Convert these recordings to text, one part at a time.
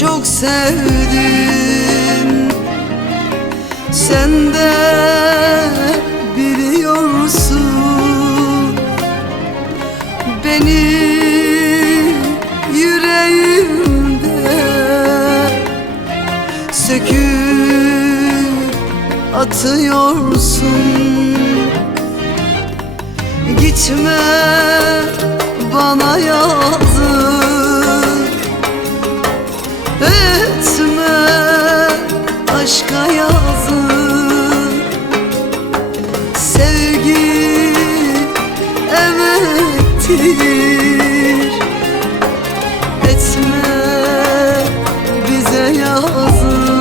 Çok sevdim, sen de biliyorsun. Beni yüreğimde söküp atıyorsun. Gitme bana yazık, etme aşka yazık. Sevgi emektir, etme bize yazık.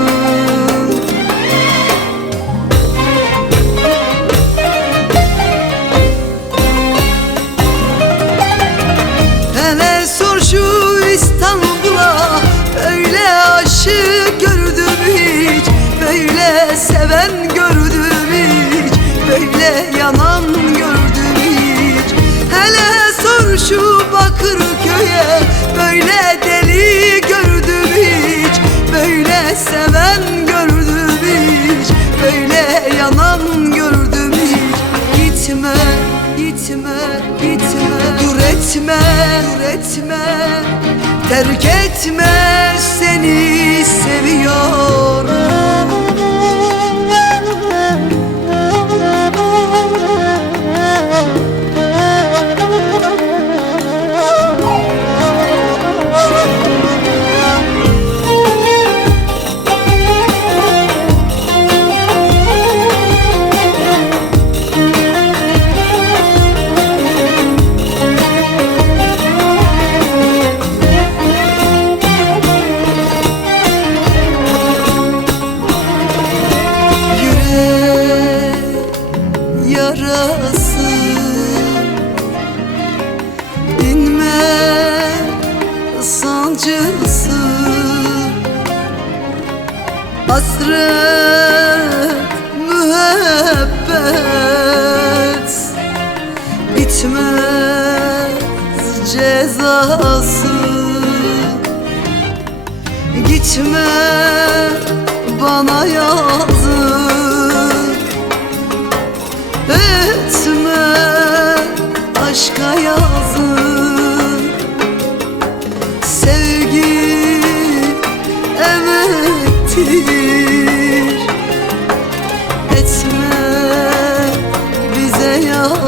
Hele sor şu İstanbul'a, böyle aşık gördüm hiç, böyle seven gördüm hiç, böyle yanan gördüm hiç. Hele sor şu Bakırköy'e, böyle deli gördüm hiç, böyle seven gördüm hiç, böyle yanan gördüm hiç. Gitme, gitme, gitme, dur etme, dur etme, terk etme, seni seviyorum. Yarası dinme sancısı, hasret müebbet bitmez cezası. Gitme bana yazık, etme aşka yazık. Sevgi emektir, etme bize yazık.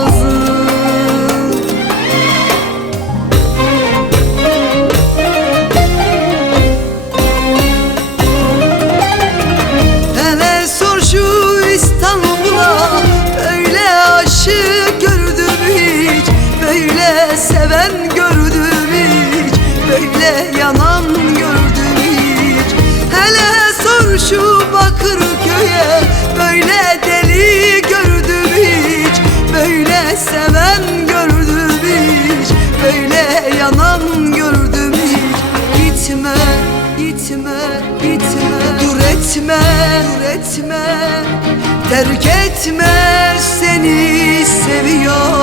Hele sor şu İstanbul'a, böyle aşık gördüm hiç, böyle seven gördüm hiç, böyle yanan gördüm hiç. Hele sor şu Bakırköy'e, böyle deli gördüm hiç, böyle seven gördüm hiç, böyle yanan gördüm hiç. Gitme, gitme, gitme, dur etme, dur etme, terk etme, seni seviyorum.